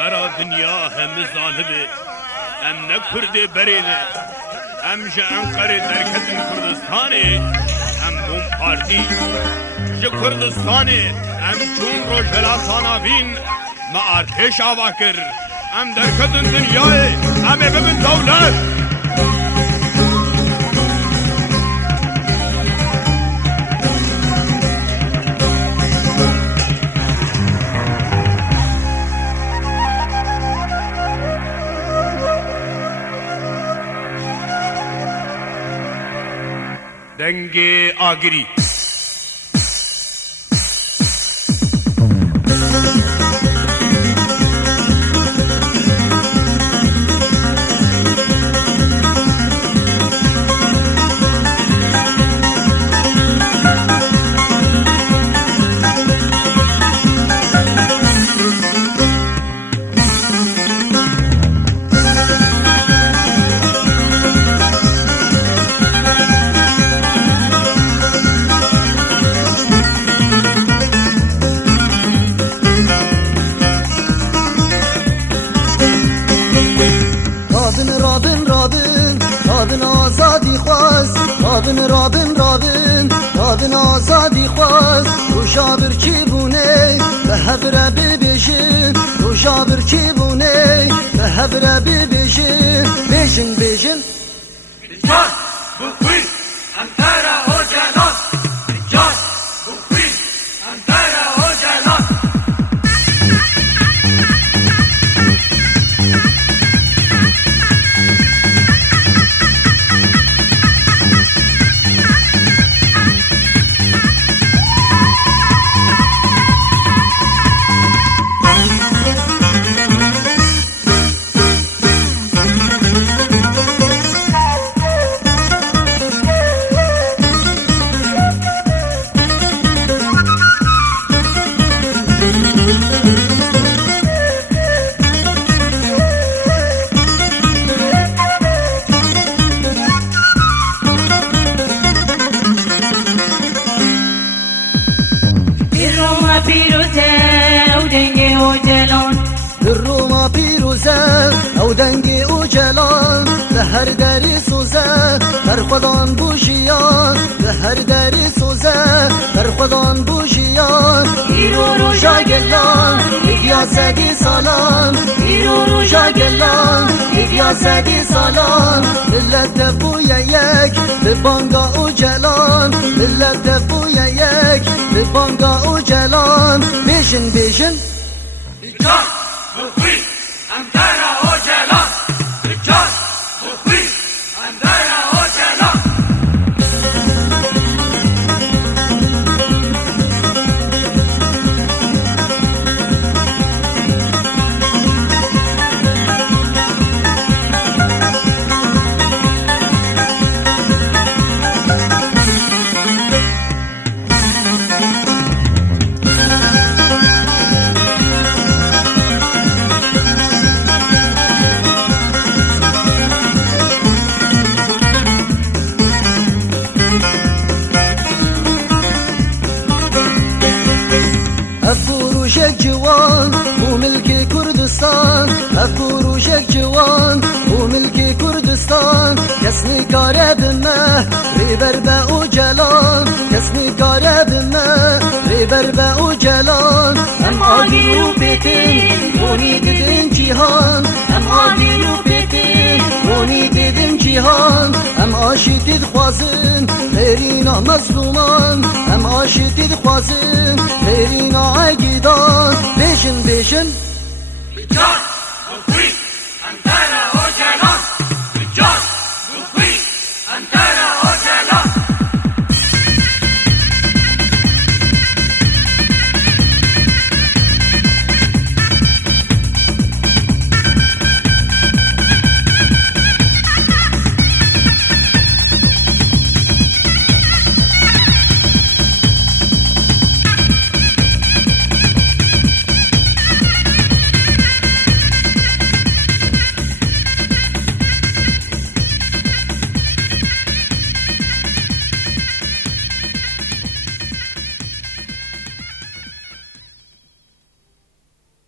برا دنیا هم ظالمه ام نکرد برینه ام جه انقره درکتن کردستانه ام بوم پارتی جه کردستانه ام چون روش بلاسانا بین ما ارتش آوا کر ام درکتن دنیای ام ببین دولت دنگ آگری رابن آزادی خواست رابن آزادی خواست روشا برچی بونه به هبره ببیشن روشا برچی بونه به هبره ببیشن بیشن بجان بخوی امتره و جلال بجان بخوی امتره و جلال الروما پیروزه او دنگی او جلال به هر دری سوزه بر خودان بوشیان به هر دری سوزه بر خودان بوشیان ایرو رو جاگلان ایدیا سگی سالان ایرو رو جاگلان ایدیا سگی سالان ملت دفوی یک به بانگا او جلان ملت دفوی یک به بانگا او جلان بیشن بجان بخوی امتره و جلال بجان بخوی امتره و جلال افروشك جوان وملكي كردستان افروشك جوان وملكي كردستان كسني كارب ما ريبر وجلان كسني كارب ما ريبر وجلان ام آدي وبيتين وني ددن جيهان ام آدي وبيتين وني ددن جيهان ام آشي تدخوازن غيرنا مظلومان ام آشي تدخوازن غيرنا عقيدان بیشن بجان